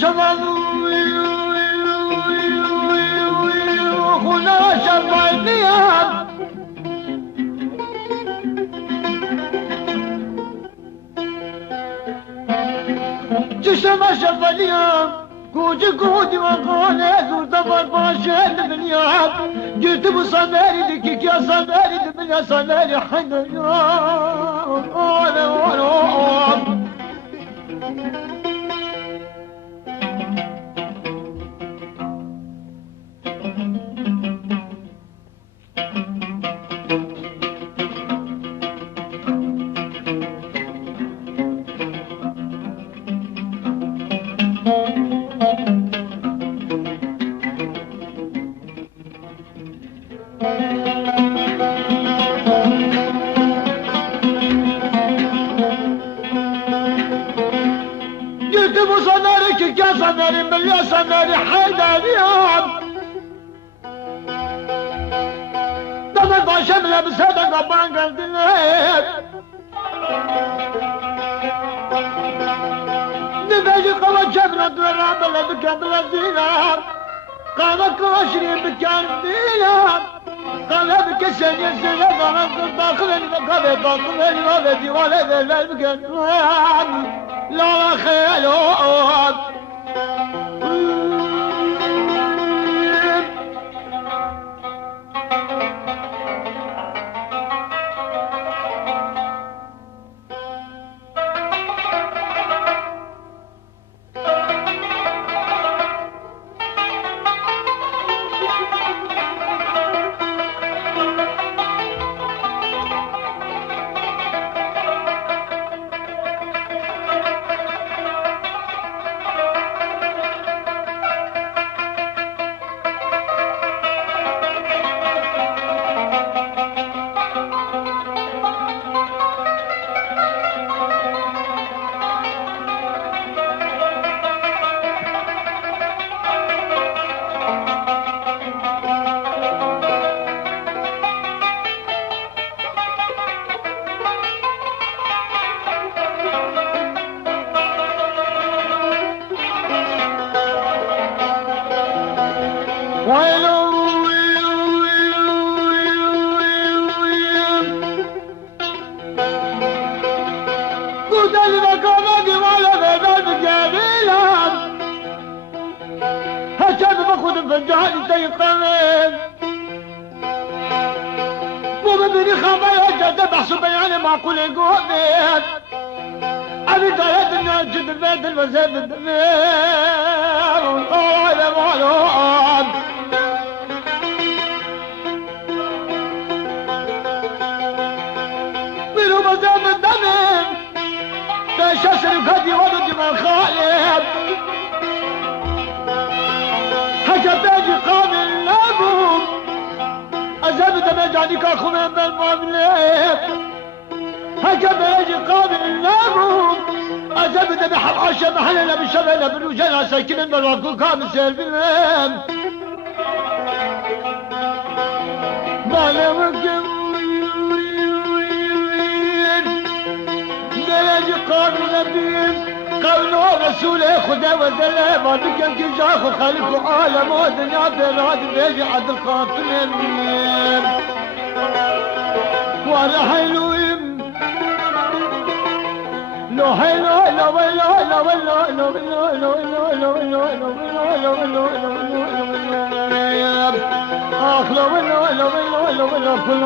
شمال خونا شفايفيها جسم شفايفيها كوجي كودي وقالي زور دفر باشا الدنيا قلت بصداري دكيك يا صداري دنيا صداري حنا قلت بصداري كيك يا صداري دنيا صداري حنا دمر باشا بلبس هذا قبان قلبي نباجي قوة جبرة ورابة لبكة الزينة قامت كواشري بكان الدينة قال بك السنة السنة قامت داخلني بقابة داخلني بقابة ديوانة ذا البكان لا خيالات فنجان تيقظ وبدني خبايا جد بحسب يعني معقول يقول أبي قالت الناس جد البيت المزاد الدمير والقول معلوم منو مزاد الدمير تشسر وكدي ولدي من خالد حكتاجي قابل لابوم أزابد مجاني كاخو من بالمملك حكتاجي قابل لابوم أزابد بحب عشا محلنا بشبهنا بالوجهنا ساكنين بالوكو كامل سير بالمام مالي وكم دلاجي قابل نبيم قولوا رسوله خدا وذلا ما بكم كي جاخو خالق عالم ودنيا بلاد بيجي عد الخاطر ولا حلوين لو حلو لا ولا لا ولا لا ولا لا ولا لا ولا اخ لا ولا لا ولا لا ولا كل